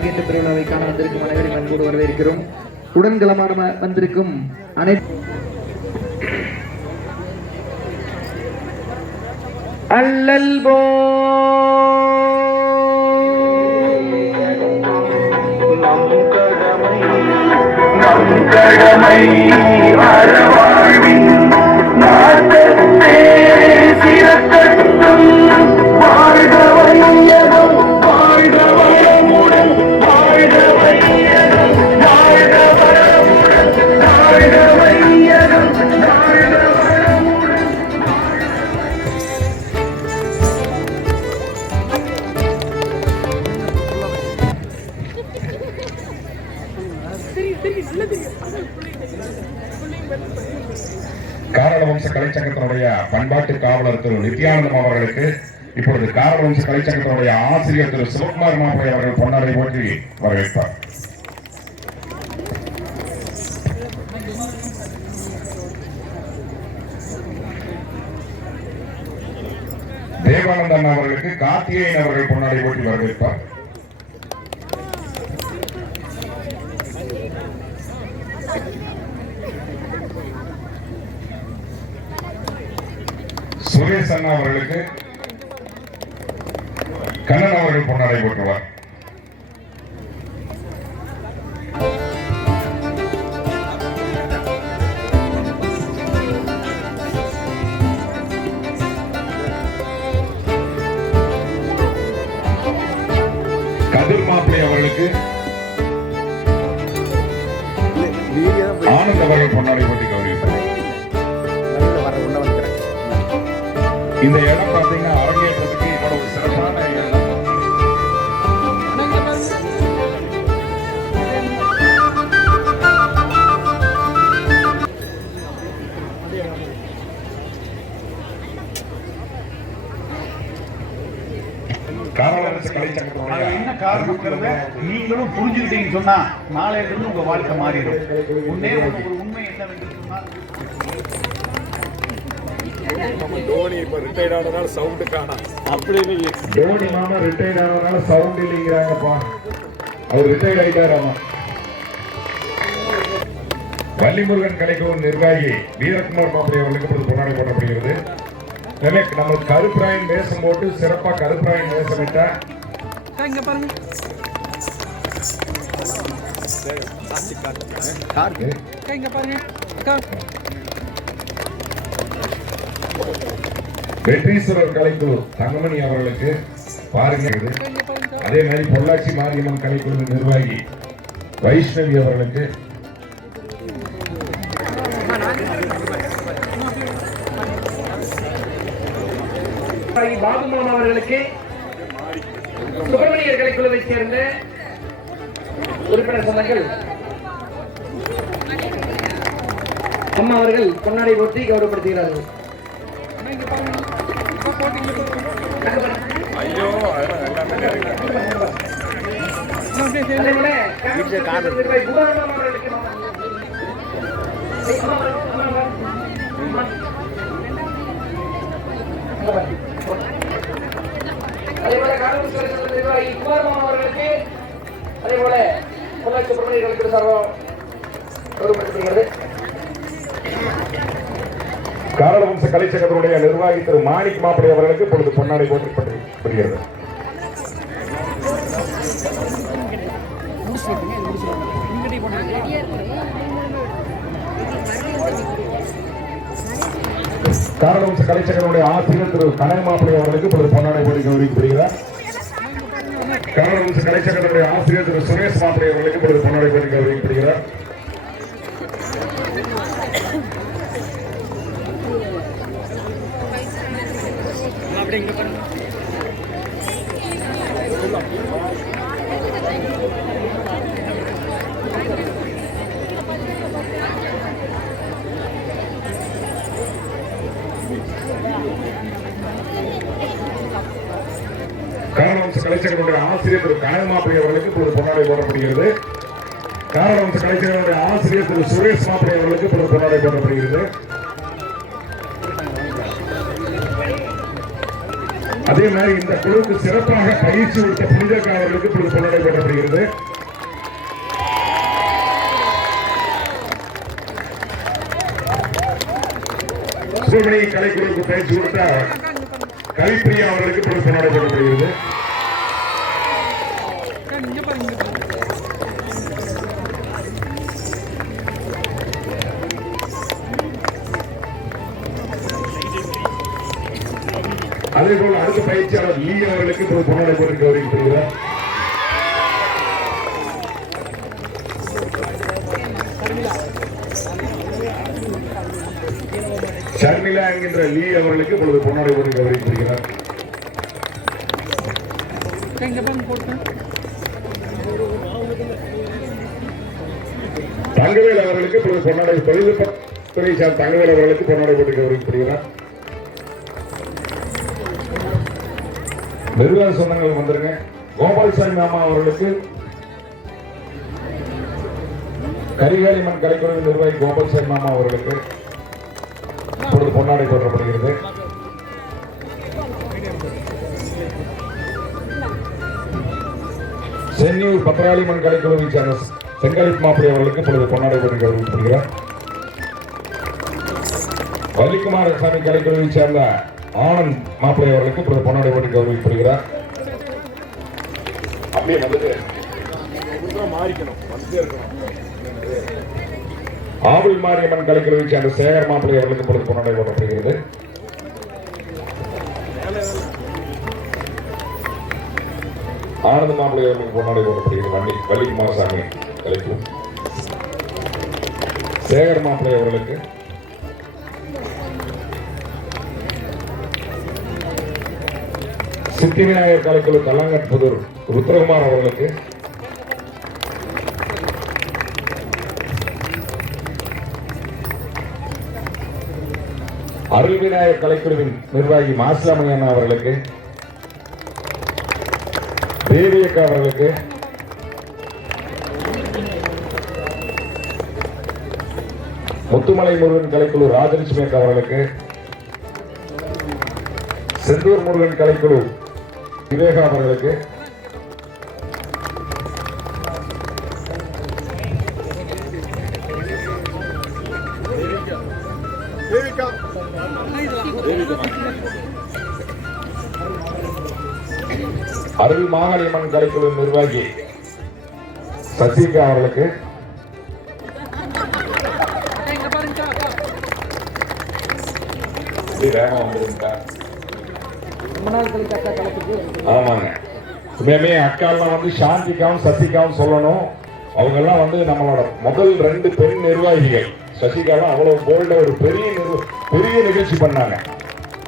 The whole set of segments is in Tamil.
அரங்கேற்ற பெருவிழாவை காண வந்திருக்கும் அனைவரையும் அன்போடு வரவேற்கிறோம். உடன்களமான வந்திருக்கும் அனைத்து அல்லல் போ கடமை வாழ்வின் நாட்டத்தே சிறக்கட்டும் வாழ்க வையகம் வாழ்க வளமுடன் வாழ்க வையகம் வாழ்க வளமுடன் வாழ்க வையகம் வாழ்க வளமுடன். காரணவம்ச கலைச்சங்கத்தினுடைய பண்பாட்டு காவலர் திரு நித்யானந்தம் அவர்களுக்கு இப்பொழுது காரணவம்ச கலைச்சங்கத்தினுடைய ஆசிரியர் திரு சிவகுமார் மாப்பிள்ளை அவர்கள் பொன்னாடை போற்றி வரவேற்பார். தேவானந்தன் அவர்களுக்கு கார்த்திகேயன் அவர்கள் பொன்னாடை போற்றி வரவேற்பார். சுரேஷ் அண்ணா அவர்களுக்கு கண்ணன் அவர்கள் பொன்னாடை போற்றுவார். கதிர் மாப்பிள்ளை அவர்களுக்கு ஆனந்த் அவர்கள் பொன்னாடை போட்டி கௌரவிப்பார். இந்த இடம் பார்த்தீங்கன்னா அரங்கேற்றத்துக்கு இவ்வளவு ஒரு சிறப்பான இடம். என்ன காரணம் நீங்களும் புரிஞ்சுக்கிட்டீங்கன்னு சொன்னா நாளையில இருந்து உங்க வாழ்க்கை மாறிடும். உண்மை என்னவென்று சொன்னால் தோனி இப்ப ரிட்டையர்ட் ஆனதால சவுண்ட் காணாம். அப்படி இல்லையே, தோனி மாமா ரிட்டையர்ட் ஆனதால சவுண்ட் இல்லைங்கிறாங்கப்பா. அவர் ரிட்டையர்ட் ஆயிட்டாராமா. வள்ளிமுருகன் கலைக்குழு நிர்வாகி வீரகுமார் மாப்பிள்ளை அவர்களுக்கு பொன்னாடை போடப்படுகிறது. நம்ம கருப்பிராயன் வேஷம் போட்டு சிறப்பா கருப்பிராயன் வேஷம் விட்டா வெற்றிஸ்வரர் கலைக்குழு தங்கமணி அவர்களுக்கு பாருங்க. அதே மாதிரி பொள்ளாச்சி மாரியம்மன் கலைக்குழு நிர்வாகி வைஷ்ணவி அவர்களுக்கு, பாபுமோகன் அவர்களுக்கு, சுப்பிரமணியர் கலைக்குழுவை சேர்ந்த உறுப்பினர் சொந்தங்கள் அம்மா அவர்கள் பொன்னாடை போற்றி கௌரவப்படுத்துகிறார்கள். ஐயோ அதேபோல நிர்வாகி குமார் அவர்களுக்கு, அதேபோல பொள்ளாச்சி சுப்பிரமணியர்களுக்கு சார்பாக கௌரவப்படுத்துகிறது. காரணவம்ச கலைச்சங்கத்தினுடைய நிர்வாகி திரு மாணிக் மாப்பிள்ளை அவர்களுக்கு இப்பொழுது பொன்னாடை போற்றப்படுகிறது. காரணவம்ச கலைச்சங்கத்தினுடைய ஆசிரியர் திரு கனக மாப்பிள்ளை அவர்களுக்கு இப்பொழுது பொன்னாடை போட்டி கௌரவிக்கப்படுகிறார். காரணவம்ச கலைச்சங்கத்தினுடைய ஆசிரியர் திரு சுரேஷ் மாப்பிள்ளை அவர்களுக்கு இப்பொழுது பொன்னாடை போட்டி கௌரவிக்கப்படுகிறார். காரணவம்ச கலைச்சங்கத்தினுடைய ஆசிரியர் திரு கனக மாப்பிள்ளை அவர்களுக்கு இப்பொழுது பொன்னாடை போடப்படுகிறது. காரணவம்ச கலைச்சங்கத்தினுடைய ஆசிரியர் திரு சுரேஷ் மாப்பிள்ளை அவர்களுக்கு இப்பொழுது பொன்னாடை போடப்படுகிறது. அதே மாதிரி இந்த குழுக்கு சிறப்பாக பயிற்சி கொடுத்த புனித காவலர்களுக்கு பொன்னாடை போடப்படுகிறது. போடப்படுகிறது. சிவமணி கலைக்குழுவுக்கு பயிற்சி கொடுத்த கவிப்பிரியா அவர்களுக்கு பொறுப்பு நடைபெறப்படுகிறது. அதே போல அடுத்த பயிற்சியாளர் லீ அவர்களுக்கு பொன்னாடை போட்டு கௌரவிக்கப்படுகிறார். ஷர்மிளா என்கின்ற லீ அவர்களுக்கு இப்பொழுது பொன்னாடை போட்டு கௌரவிக்கப்படுகிறார். தங்கவேல் அவர்களுக்கு இப்பொழுது பொன்னாடை தொழில்நுட்பத்துறை சார் தங்கவேல் அவர்களுக்கு பொன்னாடை போட்டு கௌரவிக்கப்படுகிறார். நிர்வாக சொந்தங்கள் வந்துருங்க. கோபால்சாமி மாமா அவர்களுக்கு கரிகாலிமன் கலைக்குழுவின் நிர்வாகி கோபால்சாமி மாமா அவர்களுக்கு இப்பொழுது பொன்னாடை போற்றப்படுகிறது. சென்னியூர் பத்ராளிமன் கலைக்குழுவை சேர்ந்த செங்கலித் மாப்பிள்ளை அவர்களுக்கு இப்பொழுது பொன்னாடை போட்டு கௌரவிக்கப்படுகிறார். வள்ளிக்குமாரசாமி கலைக்குழுவை சேர்ந்த ஆனந்த் மாப்பிள்ளை அவர்களுக்கு இப்பொழுது பொன்னாடை போட்டு கௌரவிக்கப்படுகிறார். அப்படியே வந்துட்டு ஆவல் மாரியம்மன் கலைக்குழுவை சேர்ந்த சேகர் மாப்பிள்ளை அவர்களுக்கு இப்பொழுது பொன்னாடை போட்டப்படுகிறது. ஆனந்த் மாப்பிள்ளை அவர்களுக்கு பொன்னாடை போட்டப்படுகிறது. வள்ளிக்குமாரசாமி கலைக்குழு சேகர் மாப்பிள்ளை அவர்களுக்கு சித்தி விநாயகர் கலைக்குழு கல்லாங்கட்புதூர் ருத்ரகுமார் அவர்களுக்கு அருள் விநாயகர் கலைக்குழுவின் நிர்வாகி மாசிலாமணியன் அவர்களுக்கு தேவியக்கா அவர்களுக்கு முத்துமலை முருகன் கலைக்குழு ராஜலட்சுமி அக்கா அவர்களுக்கு செந்தூர் முருகன் கலைக்குழு விவேகா அவர்களுக்கு அருள் மாகாளியம்மன் கலைக்குழு நிர்வாகி சசிகா அவர்களுக்கு ஆமாங்க. உண்மையுமே அக்காலாம் வந்து சாந்திக்காவும் சசிகாவும் சொல்லணும். அவங்க எல்லாம் வந்து நம்மளோட முதல் 2 பெண் நிர்வாகிகள். சசிகாலாம் அவ்வளவு போல்டா ஒரு பெரிய நிகழ்ச்சி பண்ணாங்க.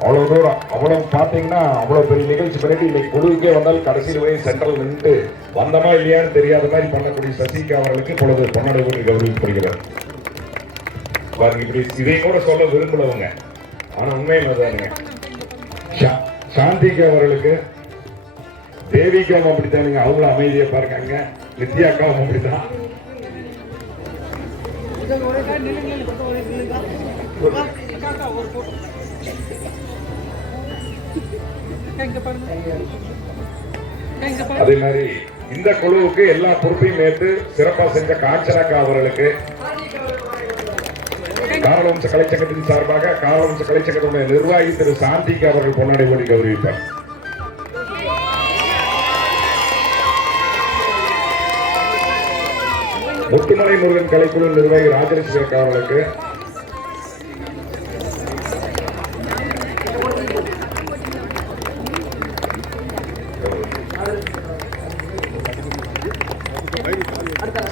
அவ்வளவு தூரம் அவ்வளவு பாத்தீங்கன்னா அவ்வளவு பெரிய நிகழ்ச்சி பண்ணிட்டு இன்னைக்கு குழுவுக்கே வந்தால் கடைசியில் போய் சென்ட்ரல் நின்று வந்தமா இல்லையான்னு தெரியாத மாதிரி பண்ணக்கூடிய சசிகா அவர்களுக்கு இப்பொழுது பொன்னாடை போட்டு கௌரவிக்கப்படுகிறார். பாருங்க, இப்படி இதை கூட சொல்ல விரும்புறவங்க, ஆனா உண்மையில்தானுங்க. சாந்திகா அவர்களுக்கு தேவிகாவும் அப்படித்தானுங்க, அவங்களும் அமைதியா பாருங்க. நித்யாக்காவும் அப்படித்தான். அதே மாதிரி இந்த குழுவுக்கு எல்லா பொறுப்பையும் ஏற்று சிறப்பாக செஞ்ச காஞ்சனாக்கா அவர்களுக்கு காரவம்ச கலைச்சங்கத்தின் சார்பாக காரவம்ச கலைச்சங்கத்துடைய நிர்வாகி திரு சாந்திக்கு அவர்கள் பொன்னாடை போட்டு கௌரவிப்பார். முத்துமலை முருகன் கலைக்குழு நிர்வாகி ராஜலட்சுமி அக்கா அவர்களுக்கு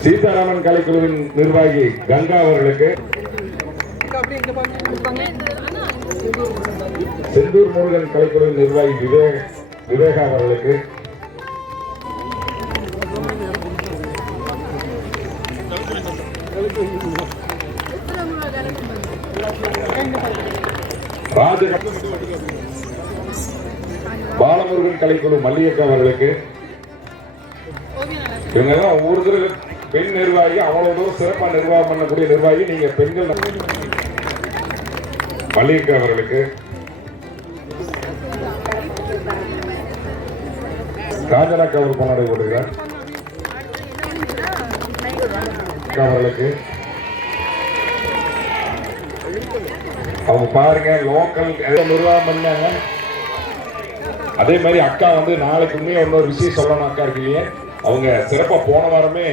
சீதாராமன் கலைக்குழுவின் நிர்வாகி கங்கா அவர்களுக்கு செந்தூர் முருகன் கலைக்குழுவின் நிர்வாகி விவேகா அவர்களுக்கு பாலமுருகன் கலைக்குழு மல்லிகா அவர்களுக்கு இவங்கெல்லாம் ஒவ்வொரு பெண் நிர்வாகி அவ்வளவு தூரம் சிறப்பா நிர்வாகம் பண்ணக்கூடிய நிர்வாகி. நீங்க பெண்கள் மல்லிகா அவர்களுக்கு காஞ்சனாக்கா அவர் பொன்னாடை போடுகிறார். அவர்களுக்கு அவங்க பாருங்க லோக்கல் நிர்வாகம் பண்ணாங்க. அதே மாதிரி அக்கா வந்து நாளைக்கு உண்மையா இன்னொரு விஷயம் சொல்லணும் அக்கா இருக்கு இல்லையே, அவங்க சிறப்பா போன வாரமே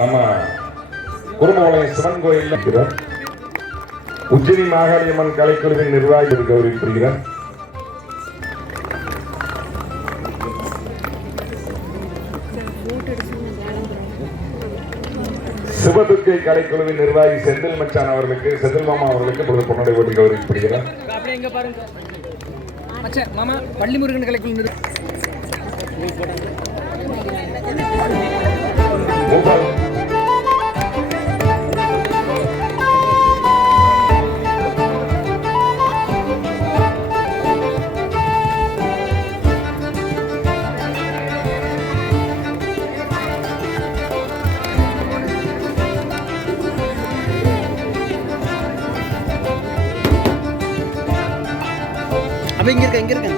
நம்ம குருமபாளையம் சிவன் கோயில் இருக்கிறார். உஜ்ஜினி மாகாளியம்மன் கலைக்குழுவின் நிர்வாகி கௌரவிக்கப்படுகிறார். சிவதுர்க்கை கலைக்குழுவின் நிர்வாகி செந்தில் மச்சான் அவர்களுக்கு, செந்தில் மாமா அவர்களுக்கு பொழுது பொன்னடை போட்டி கௌரவிக்கப்படுகிறார். மாமா பள்ளிமுருகன் கலைக்குழு அப்ப இங்க இருக்க